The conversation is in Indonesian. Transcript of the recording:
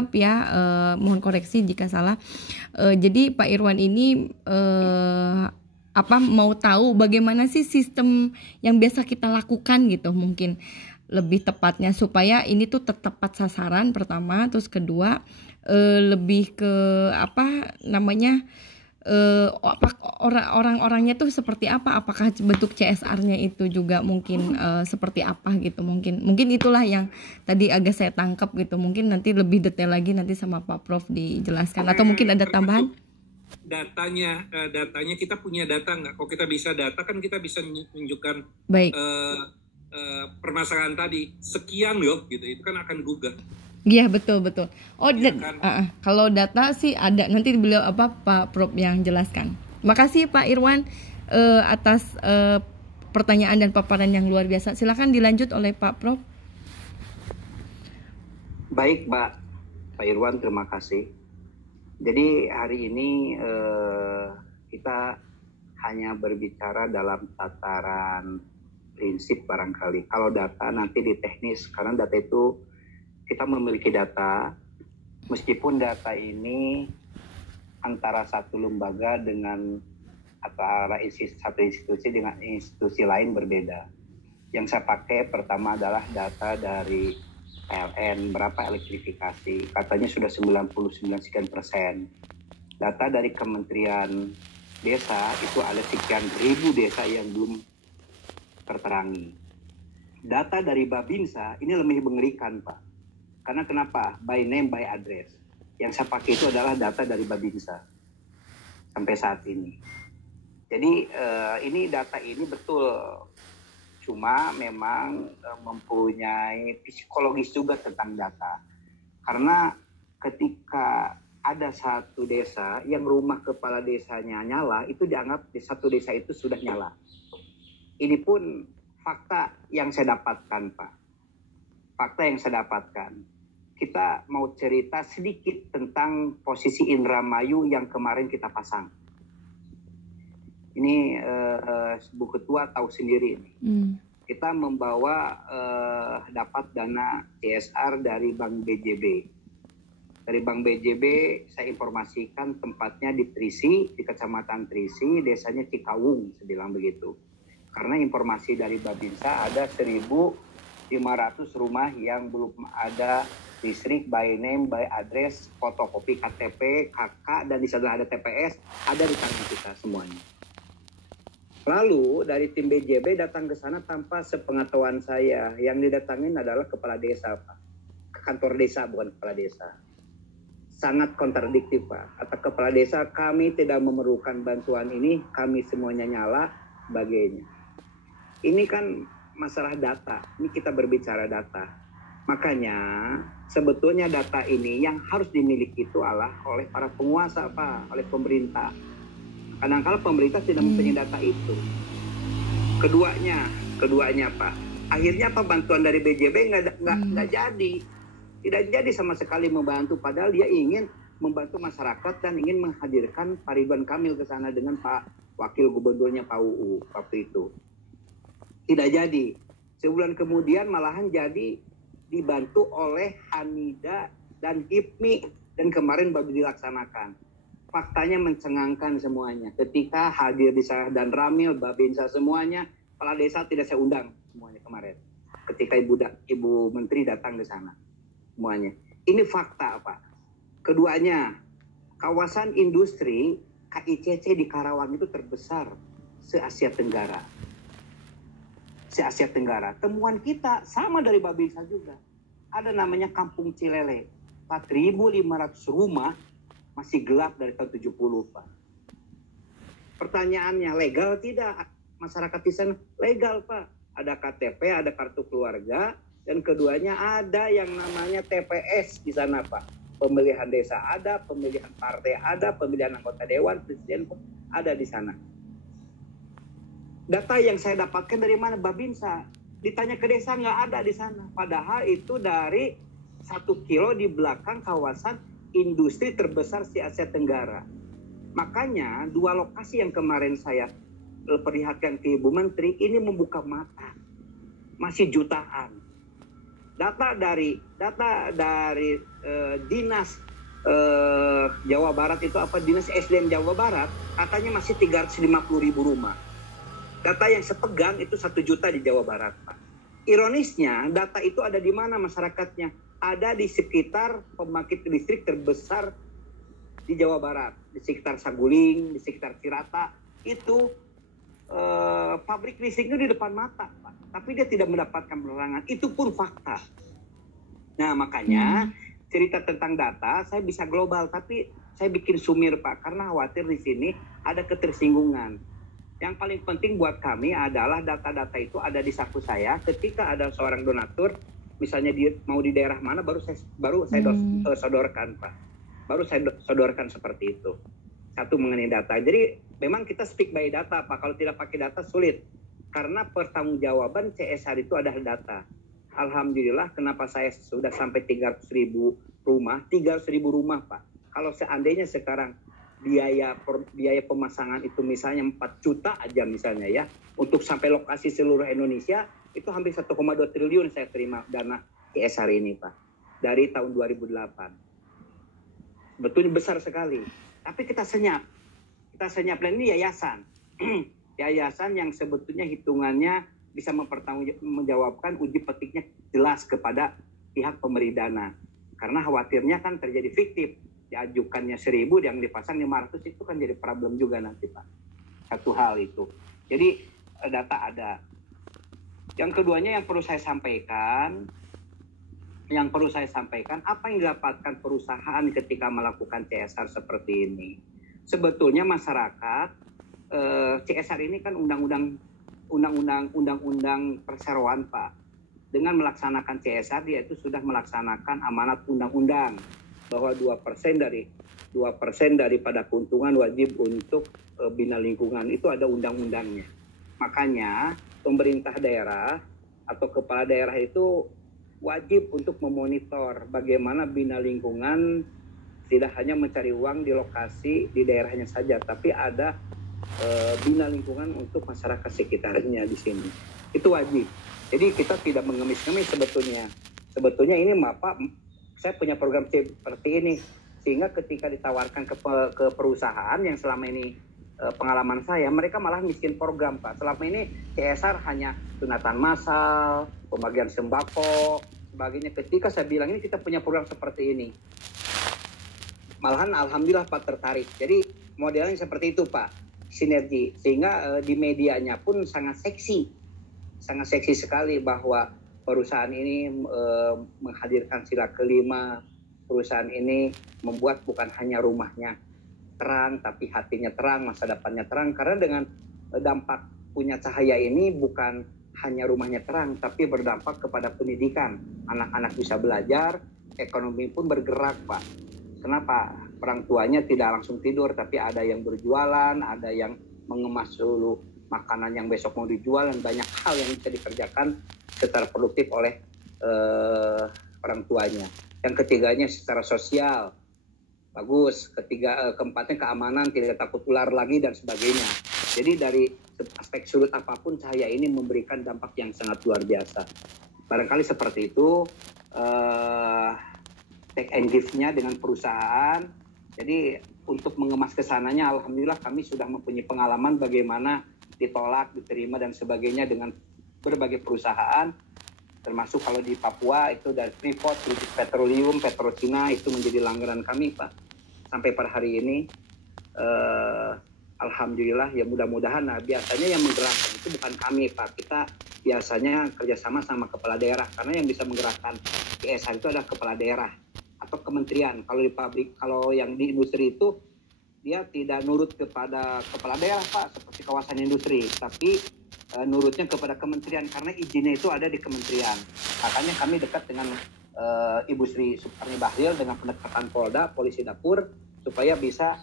ya, mohon koreksi jika salah. Jadi Pak Irwan ini mau tahu bagaimana sih sistem yang biasa kita lakukan gitu, mungkin lebih tepatnya supaya ini tuh tepat sasaran pertama, terus kedua lebih ke orang-orangnya tuh seperti apa, apakah bentuk CSR-nya itu juga mungkin seperti apa gitu, mungkin itulah yang tadi agak saya tangkap gitu, mungkin nanti lebih detail lagi nanti sama Pak Prof dijelaskan, atau mungkin ada tambahan. Datanya kita punya data nggak? Kalau kita bisa data kan kita bisa menunjukkan permasalahan tadi sekian loh gitu, itu kan akan gugat. Iya betul. Oh ya, kan? Kalau data sih ada, nanti beliau Pak Prof yang jelaskan. Makasih Pak Irwan atas pertanyaan dan paparan yang luar biasa. Silakan dilanjut oleh Pak Prof. Baik Pak Irwan, terima kasih. Jadi hari ini kita hanya berbicara dalam tataran prinsip barangkali. Kalau data nanti di teknis, karena data itu kita memiliki data, meskipun data ini antara satu lembaga dengan antara satu institusi dengan institusi lain berbeda. Yang saya pakai pertama adalah data dari PLN, berapa elektrifikasi, katanya sudah 99 sekian persen. Data dari Kementerian Desa itu ada sekian ribu desa yang belum terterangi. Data dari Babinsa ini lebih mengerikan Pak. Karena kenapa? By name, by address. Yang saya pakai itu adalah data dari Babinsa sampai saat ini. Jadi ini data ini betul, cuma memang mempunyai psikologis juga tentang data. Karena ketika ada satu desa yang rumah kepala desanya nyala, itu dianggap di satu desa itu sudah nyala. Ini pun fakta yang saya dapatkan Pak. Fakta yang saya dapatkan. Kita mau cerita sedikit tentang posisi Indramayu yang kemarin kita pasang. Ini Bu Ketua tahu sendiri. Kita membawa dapat dana CSR dari Bank BJB. Dari Bank BJB saya informasikan tempatnya di Trisi, di Kecamatan Trisi, desanya Cikawung, saya bilang begitu. Karena informasi dari Babinsa ada 1.500 rumah yang belum ada listrik, by name, by address, fotokopi KTP, KK, dan di sana ada TPS, ada di tangan kita semuanya. Lalu dari tim BJB datang ke sana tanpa sepengetahuan saya. Yang didatangin adalah kepala desa, Pak. Kantor desa, bukan kepala desa. Sangat kontradiktif, Pak. Kata kepala desa, kami tidak memerlukan bantuan ini, kami semuanya nyala, sebagainya. Ini kan masalah data, ini kita berbicara data. Makanya sebetulnya data ini yang harus dimiliki itu adalah oleh para penguasa Pak, oleh pemerintah. Kadang-kala pemerintah tidak mempunyai data itu. Keduanya Pak, akhirnya apa, bantuan dari BJB nggak jadi, tidak jadi sama sekali membantu. Padahal dia ingin membantu masyarakat dan ingin menghadirkan Pak Ridwan Kamil ke sana dengan Pak Wakil Gubernurnya Pak UU waktu itu. Tidak jadi. Sebulan kemudian malahan jadi dibantu oleh Hanida dan HIPMI dan kemarin baru dilaksanakan. Faktanya mencengangkan semuanya. Ketika hadir di sana dan Ramil, Babinsa semuanya, kepala desa tidak saya undang semuanya kemarin. Ketika Ibu Menteri datang ke sana semuanya. Ini fakta Pak. Keduanya, kawasan industri KICC di Karawang itu terbesar se-Asia Tenggara. Se-Asia Tenggara. Temuan kita sama dari Babinsa juga. Ada namanya Kampung Cilele. 4.500 rumah masih gelap dari tahun 70, Pak. Pertanyaannya, legal tidak? Masyarakat di sana legal, Pak. Ada KTP, ada kartu keluarga, dan keduanya ada yang namanya TPS di sana, Pak. Pemilihan desa ada, pemilihan partai ada, pemilihan anggota dewan, presiden ada di sana. Data yang saya dapatkan dari mana? Babinsa. Ditanya ke desa nggak ada di sana. Padahal itu dari 1 kilo di belakang kawasan industri terbesar di Asia Tenggara. Makanya 2 lokasi yang kemarin saya perlihatkan ke Ibu Menteri ini membuka mata. Masih jutaan. Data dari dinas Jawa Barat itu dinas SDM Jawa Barat katanya masih 350.000 rumah. Data yang sepegang itu 1 juta di Jawa Barat, Pak. Ironisnya data itu ada di mana masyarakatnya? Ada di sekitar pembangkit listrik terbesar di Jawa Barat, di sekitar Saguling, di sekitar Cirata. Itu pabrik listriknya di depan mata, Pak. Tapi dia tidak mendapatkan penerangan. Itu pun fakta. Nah, makanya cerita tentang data saya bisa global, tapi saya bikin sumir, Pak, karena khawatir di sini ada ketersinggungan. Yang paling penting buat kami adalah data-data itu ada di saku saya. Ketika ada seorang donatur, misalnya dia mau di daerah mana, baru saya sodorkan, Pak. Baru saya sodorkan seperti itu. Satu mengenai data. Jadi memang kita speak by data, Pak. Kalau tidak pakai data sulit. Karena pertanggungjawaban CSR itu adalah data. Alhamdulillah kenapa saya sudah sampai 300.000 rumah. 300.000 rumah, Pak. Kalau seandainya sekarang biaya pemasangan itu misalnya 4 juta aja misalnya ya, untuk sampai lokasi seluruh Indonesia, itu hampir 1,2 triliun saya terima dana CSR ini, Pak. Dari tahun 2008. Betulnya besar sekali. Tapi kita senyap. Dan ini yayasan. Yayasan yang sebetulnya hitungannya bisa mempertanggungjawabkan uji petiknya jelas kepada pihak pemberi dana. Karena khawatirnya kan terjadi fiktif. Diajukannya 1.000, yang dipasang 500, itu kan jadi problem juga nanti, Pak. Satu hal itu. Jadi data ada. Yang keduanya yang perlu saya sampaikan, apa yang didapatkan perusahaan ketika melakukan CSR seperti ini. Sebetulnya masyarakat, CSR ini kan undang-undang perseroan, Pak. Dengan melaksanakan CSR, dia itu sudah melaksanakan amanat undang-undang bahwa 2% daripada keuntungan wajib untuk bina lingkungan. Itu ada undang-undangnya. Makanya pemerintah daerah atau kepala daerah itu wajib untuk memonitor bagaimana bina lingkungan tidak hanya mencari uang di lokasi di daerahnya saja, tapi ada bina lingkungan untuk masyarakat sekitarnya di sini. Itu wajib. Jadi kita tidak mengemis-ngemis sebetulnya. Sebetulnya ini Pak, saya punya program seperti ini, sehingga ketika ditawarkan ke perusahaan yang selama ini pengalaman saya, mereka malah miskin program, Pak. Selama ini CSR hanya sunatan massal, pembagian sembako, sebagainya. Ketika saya bilang ini kita punya program seperti ini, malahan alhamdulillah Pak tertarik. Jadi modelnya seperti itu, Pak, sinergi. Sehingga di medianya pun sangat seksi sekali bahwa perusahaan ini menghadirkan sila kelima. Perusahaan ini membuat bukan hanya rumahnya terang, tapi hatinya terang, masa depannya terang. Karena dengan dampak punya cahaya ini bukan hanya rumahnya terang, tapi berdampak kepada pendidikan. Anak-anak bisa belajar, ekonomi pun bergerak, Pak. Kenapa? Orang tuanya tidak langsung tidur, tapi ada yang berjualan, ada yang mengemas dulu makanan yang besok mau dijual, dan banyak hal yang bisa dikerjakan secara produktif oleh orang tuanya. Yang ketiganya secara sosial bagus. Keempatnya keamanan, tidak takut ular lagi dan sebagainya. Jadi dari aspek sudut apapun cahaya ini memberikan dampak yang sangat luar biasa. Barangkali seperti itu take and give-nya dengan perusahaan. Jadi untuk mengemas kesananya, alhamdulillah kami sudah mempunyai pengalaman bagaimana ditolak, diterima dan sebagainya dengan berbagai perusahaan, termasuk kalau di Papua itu dari Freeport, British Petroleum, Petrocina, itu menjadi langganan kami, Pak. Sampai pada hari ini, alhamdulillah ya, mudah-mudahan. Nah, biasanya yang menggerakkan itu bukan kami, Pak. Kita biasanya kerjasama sama kepala daerah, karena yang bisa menggerakkan CSR itu adalah kepala daerah atau kementerian. Kalau di pabrik, kalau yang di industri itu dia tidak nurut kepada kepala daerah, Pak, seperti kawasan industri, tapi nurutnya kepada kementerian, karena izinnya itu ada di kementerian. Makanya kami dekat dengan Ibu Sri Suparni Bahlil dengan pendekatan Polda, Polisi Dapur, supaya bisa